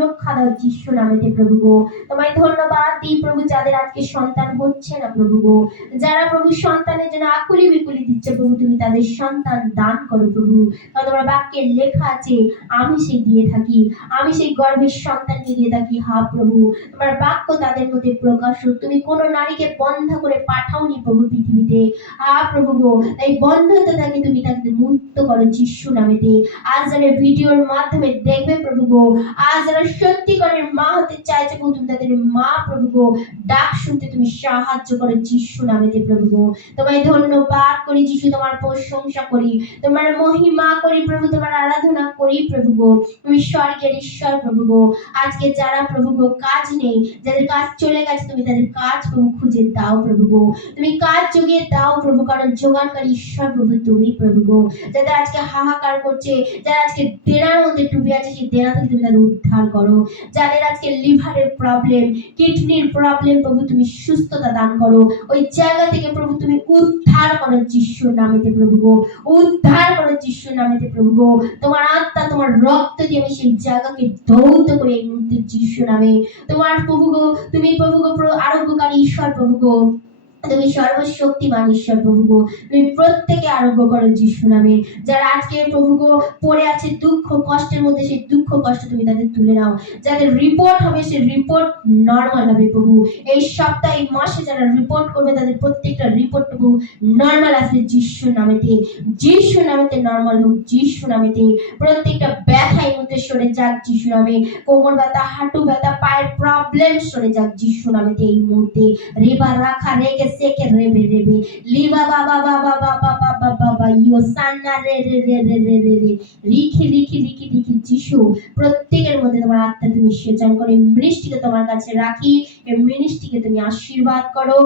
সুরক্ষা দাও যিশু নামেতে প্রভু গো। তোমায় ধন্যবাদ দিই প্রভু, যাদের আজকে সন্তান হচ্ছে না প্রভু গো, যারা প্রভু সন্তানের জন্য আকুলি বিকুলি দিচ্ছে প্রভু, তুমি তাদের সন্তান দান করো প্রভু। কারণ তোমার বাক্যে লেখা আছে, আমি সেই দিয়ে থাকি, আমি সেই গর্ভের সন্তানকে দিয়ে থাকি। হা প্রভু, তোমার বাক্য তাদের মধ্যে প্রকাশ হোক। তুমি কোনো নারীকে বন্ধ করে পাঠাওনি প্রভু পৃথিবীতে। প্রভু গো, এই বন্ধতা থেকে তুমি তাকে মুক্ত করো যিশু নামেতে। আজ যারা ভিডিওর মাধ্যমে দেখবে প্রভু গো, আজ যারা সত্যিকারের মা হতে চাইছে প্রভু, তুমি তাদের মা প্রভু গো ডাক শুনতে তুমি সাহায্য করো যিশু নামেতে প্রভু গো। তোমায় ধন্যবাদ করি যিশু, তোমার প্রশংসা করি, তোমার মহিমা করি প্রভু, তোমার আরাধনা করি প্রভু গো। তুমি স্বর্গের ঈশ্বর প্রভু গো। আজকে যারা প্রভু গো কাজ নেই, যাদের কাজ চলে গেছে, তুমি তাদের কাজ প্রভু খুঁজে দাও প্রভু গো। তুমি কাজ জুগিয়ে দাও প্রভু, কারণ যোগানকারী ঈশ্বর প্রভু তুমি প্রভু গো। যাদের আজকে হাহাকার করছে, যারা আজকে দেনার মধ্যে ডুবে আছে, সেই দেনা থেকে তুমি তাদের উদ্ধার করো। যাদের আজকে লিভারের প্রবলেম, কিডনির প্রবলেম প্রভু, তুমি সুস্থতা দান করো। ওই জায়গা থেকে প্রভু তুমি উদ্ধার করো যিশুর নামেতে প্রভু গো। উদ্ধার করো যিশুর নামেতে প্রভু গো। তোমার আত্মা, তোমার রক্ত দিয়ে আমি সেই জায়গাকে ধৌত করে এই মুহূর্তে যিশু নামে। তোমার প্রভু গো, তুমি প্রভু গো আরোগ্যকারী ঈশ্বর প্রভু গো। তুমি সর্বশক্তিমান ঈশ্বর প্রভু গো। তুমি প্রত্যেকে আরোগ্য করো যিশু নামে। যারা আজকে প্রভু গো পড়ে আছে দুঃখ কষ্টের মধ্যে, সেই দুঃখ কষ্ট তুমি তাদের তুলে নাও। যাদের রিপোর্ট হবে, সেই রিপোর্ট নরমাল হবে প্রভু। এই সপ্তাহে, এই মাসে যারা রিপোর্ট করবে, তাদের প্রত্যেকটা রিপোর্ট প্রভু নরমাল আসবে যিশু নামেতে। যিশু নামেতে নরমাল হোক যিশু নামেতে। প্রত্যেকটা ব্যথা এই মধ্যে সরে যাক যিশু নামে। কোমর ব্যথা, হাঁটু ব্যথা, পায়ের প্রবলেম সরে যাক যিশু নামেতে এই মুহূর্তে। রেবা রাখা রেগে সেকে রেবে রেবে লিবা বাবা বাবা বাবা বাবা বাবা ইও সান্না রে রে রে রে রে রে রে রিখি রিখি রিখি রিখি যিশু, প্রত্যেকের মধ্যে তোমার আত্মা তুমি সেচন করে মিনিস্ট্রিকে তোমার কাছে রাখি। এই মিনিস্ট্রিকে তুমি আশীর্বাদ করো।